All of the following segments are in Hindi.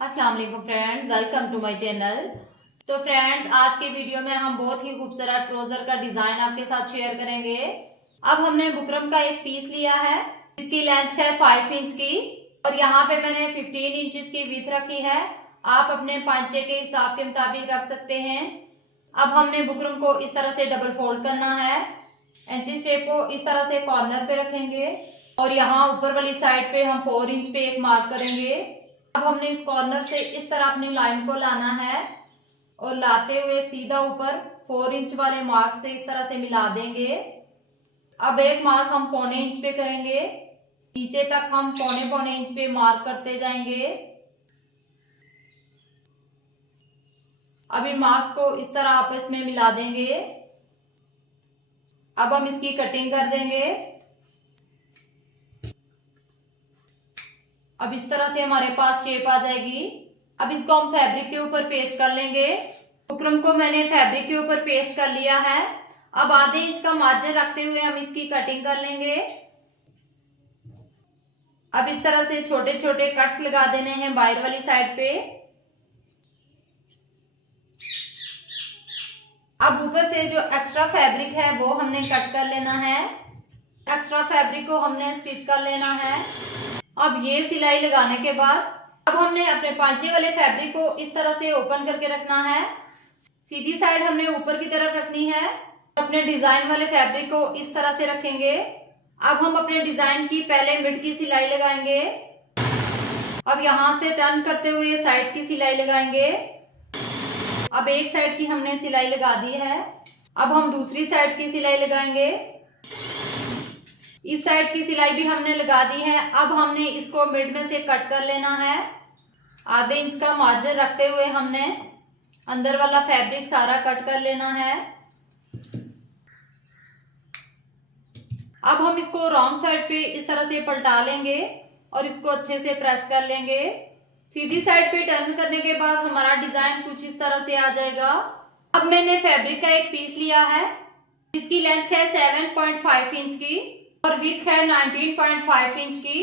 अस्सलाम वालेकुम friends, welcome to my channel. तो फ्रेंड्स, आज के वीडियो में हम बहुत ही खूबसूरत ट्राउजर का डिज़ाइन आपके साथ शेयर करेंगे। अब हमने बुकरम का एक पीस लिया है, इसकी लेंथ है 5 इंच की और यहाँ पे मैंने 15 इंच की विड्थ रखी है। आप अपने पांचे के हिसाब के मुताबिक रख सकते हैं। अब हमने बुकरम को इस तरह से डबल फोल्ड करना है। एंची स्टेप को इस तरह से कॉर्नर पे रखेंगे और यहाँ ऊपर वाली साइड पे हम 4 इंच पे एक मार्क करेंगे। अब हमने इस कॉर्नर से इस तरह अपनी लाइन को लाना है और लाते हुए सीधा ऊपर 4 इंच वाले मार्क से इस तरह से मिला देंगे। अब एक मार्क हम 1.25 इंच पे करेंगे, नीचे तक हम 1.25 इंच पे मार्क करते जाएंगे। अब इन मार्क्स को इस तरह आपस में मिला देंगे। अब हम इसकी कटिंग कर देंगे। अब इस तरह से हमारे पास शेप आ जाएगी। अब इसको हम फैब्रिक के ऊपर पेस्ट कर लेंगे। बुकरम को मैंने फैब्रिक के ऊपर पेस्ट कर लिया है। अब आधे इंच का मार्जिन रखते हुए हम इसकी कटिंग कर लेंगे। अब इस तरह से छोटे छोटे कट्स लगा देने हैं बाहर वाली साइड पे। अब ऊपर से जो एक्स्ट्रा फैब्रिक है वो हमने कट कर लेना है। एक्स्ट्रा फैब्रिक को हमने स्टिच कर लेना है। अब ये सिलाई लगाने के बाद अब हमने अपने पांचे वाले फैब्रिक को इस तरह से ओपन करके रखना है। सीधी साइड हमने ऊपर की तरफ रखनी है। अपने डिजाइन वाले फैब्रिक को इस तरह से रखेंगे। अब हम अपने डिजाइन की पहले मिड की सिलाई लगाएंगे। अब यहाँ से टर्न करते हुए साइड की सिलाई लगाएंगे। अब एक साइड की हमने सिलाई लगा दी है। अब हम दूसरी साइड की सिलाई लगाएंगे। इस साइड की सिलाई भी हमने लगा दी है। अब हमने इसको मिड में से कट कर लेना है। आधे इंच का मार्जिन रखते हुए हमने अंदर वाला फैब्रिक सारा कट कर लेना है। अब हम इसको रॉन्ग साइड पे इस तरह से पलटा लेंगे और इसको अच्छे से प्रेस कर लेंगे। सीधी साइड पे टर्न करने के बाद हमारा डिजाइन कुछ इस तरह से आ जाएगा। अब मैंने फैब्रिक का एक पीस लिया है, इसकी लेंथ है 7.5 इंच की और विड्थ है 19.5 इंच की।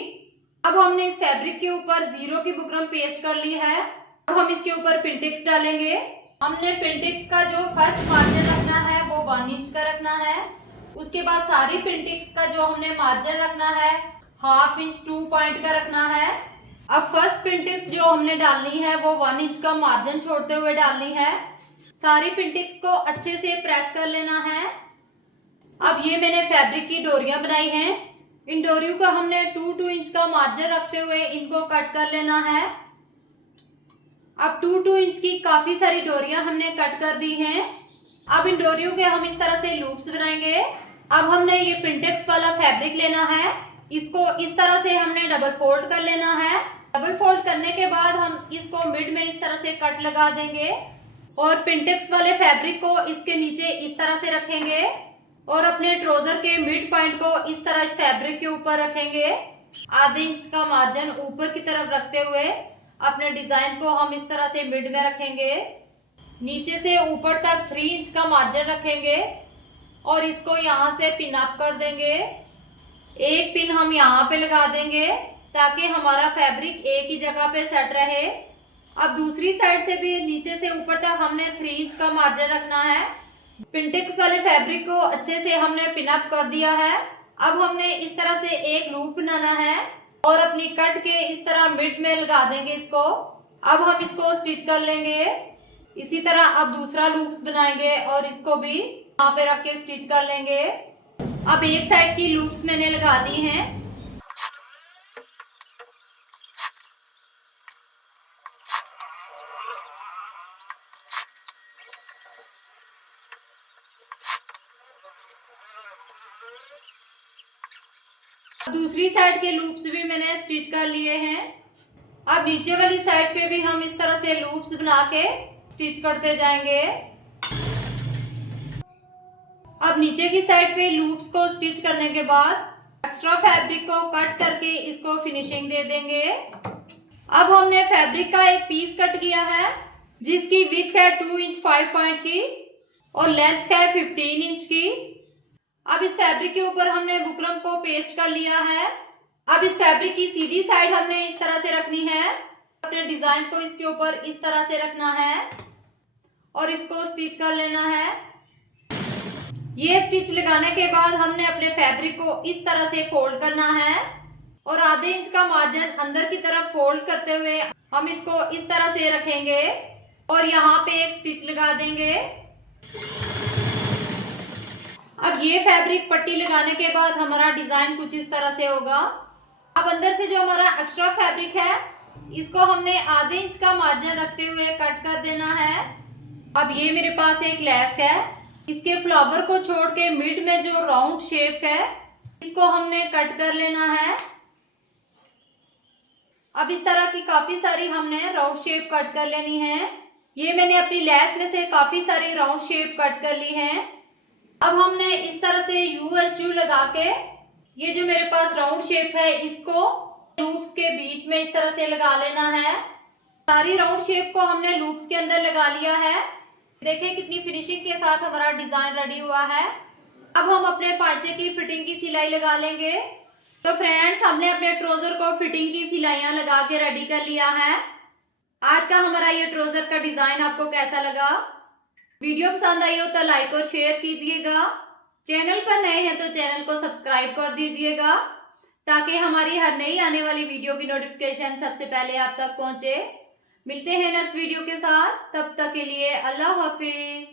अब हमने इस फैब्रिक के ऊपर जीरो की बुकरम पेस्ट कर ली है। अब हम इसके ऊपर पिनटेक्स डालेंगे। हमने पिनटेक्स का जो फर्स्ट मार्जिन रखना है वो 1 इंच का रखना है। उसके बाद सारी पिनटेक्स का जो हमने मार्जिन रखना है हाफ इंच 2 पॉइंट का रखना है। अब फर्स्ट पिनटेक्स जो हमने डालनी है वो 1 इंच का मार्जिन छोड़ते हुए डालनी है। सारी पिनटेक्स को अच्छे से प्रेस कर लेना है। अब ये मैंने फैब्रिक की डोरियां बनाई हैं। इन डोरियों का हमने 2 इंच का मार्जिन रखते हुए इनको कट कर लेना है। अब 2 इंच की काफी सारी डोरियां हमने कट कर दी हैं। अब इन डोरियों के हम इस तरह से लूप्स बनाएंगे। अब हमने ये पिनटेक्स वाला फैब्रिक लेना है, इसको इस तरह से हमने डबल फोल्ड कर लेना है। डबल फोल्ड करने के बाद हम इसको मिड में इस तरह से कट लगा देंगे और पिनटेक्स वाले फैब्रिक को इसके नीचे इस तरह से रखेंगे और अपने ट्राउजर के मिड पॉइंट को इस तरह इस फैब्रिक के ऊपर रखेंगे। आधे इंच का मार्जिन ऊपर की तरफ रखते हुए अपने डिजाइन को हम इस तरह से मिड में रखेंगे। नीचे से ऊपर तक 3 इंच का मार्जिन रखेंगे और इसको यहाँ से पिन अप कर देंगे। एक पिन हम यहाँ पे लगा देंगे ताकि हमारा फैब्रिक एक ही जगह पे सेट रहे। अब दूसरी साइड से भी नीचे से ऊपर तक हमने 3 इंच का मार्जिन रखना है। पिनटेक्स वाले फैब्रिक को अच्छे से हमने पिन अप कर दिया है। अब हमने इस तरह से एक लूप बनाना है और अपनी कट के इस तरह मिड में लगा देंगे इसको। अब हम इसको स्टिच कर लेंगे। इसी तरह अब दूसरा लूप्स बनाएंगे और इसको भी यहाँ पे रख के स्टिच कर लेंगे। अब एक साइड की लूप्स मैंने लगा दी हैं। दूसरी साइड के लूप्स भी मैंने स्टिच कर लिए हैं। अब नीचे वाली साइड पे भी हम इस तरह से लूप्स बना के स्टिच करते जाएंगे। अब नीचे की साइड पे लूप्स को स्टिच करने के बाद एक्स्ट्रा फैब्रिक को कट करके इसको फिनिशिंग दे देंगे। अब हमने फैब्रिक का एक पीस कट किया है जिसकी विड्थ है 2 इंच 5 पॉइंट की और लेंथ है 15 इंच की। अब इस फैब्रिक के ऊपर हमने बुकरम को पेस्ट कर लिया है। अब इस फैब्रिक की सीधी साइड हमने इस तरह से रखनी है। अपने डिजाइन को इसके ऊपर इस तरह से रखना है और इसको स्टिच कर लेना है। ये स्टिच लगाने के बाद हमने अपने फैब्रिक को इस तरह से फोल्ड करना है और आधे इंच का मार्जिन अंदर की तरफ फोल्ड करते हुए हम इसको इस तरह से रखेंगे और यहाँ पे एक स्टिच लगा देंगे। अब ये फैब्रिक पट्टी लगाने के बाद हमारा डिजाइन कुछ इस तरह से होगा। अब अंदर से जो हमारा एक्स्ट्रा फैब्रिक है इसको हमने आधे इंच का मार्जिन रखते हुए कट कर देना है। अब ये मेरे पास एक लेस है, इसके फ्लावर को छोड़ के मिड में जो राउंड शेप है इसको हमने कट कर लेना है। अब इस तरह की काफी सारी हमने राउंड शेप कट कर लेनी है। ये मैंने अपनी लेस में से काफी सारी राउंड शेप कट कर ली है। अब हमने इस तरह से यू लगा के ये जो मेरे पास राउंड शेप है इसको लूप्स के बीच में इस तरह से लगा लेना है। सारी राउंड शेप को हमने लूप्स के अंदर लगा लिया है। देखिए कितनी फिनिशिंग के साथ हमारा डिजाइन रेडी हुआ है। अब हम अपने पांचे की फिटिंग की सिलाई लगा लेंगे। तो फ्रेंड्स, हमने अपने ट्राउजर को फिटिंग की सिलाइयां लगा के रेडी कर लिया है। आज का हमारा ये ट्राउजर का डिजाइन आपको कैसा लगा? वीडियो पसंद आई हो तो लाइक और शेयर कीजिएगा। चैनल पर नए हैं तो चैनल को सब्सक्राइब कर दीजिएगा ताकि हमारी हर नई आने वाली वीडियो की नोटिफिकेशन सबसे पहले आप तक पहुंचे। मिलते हैं नेक्स्ट वीडियो के साथ, तब तक के लिए अल्लाह हाफिज।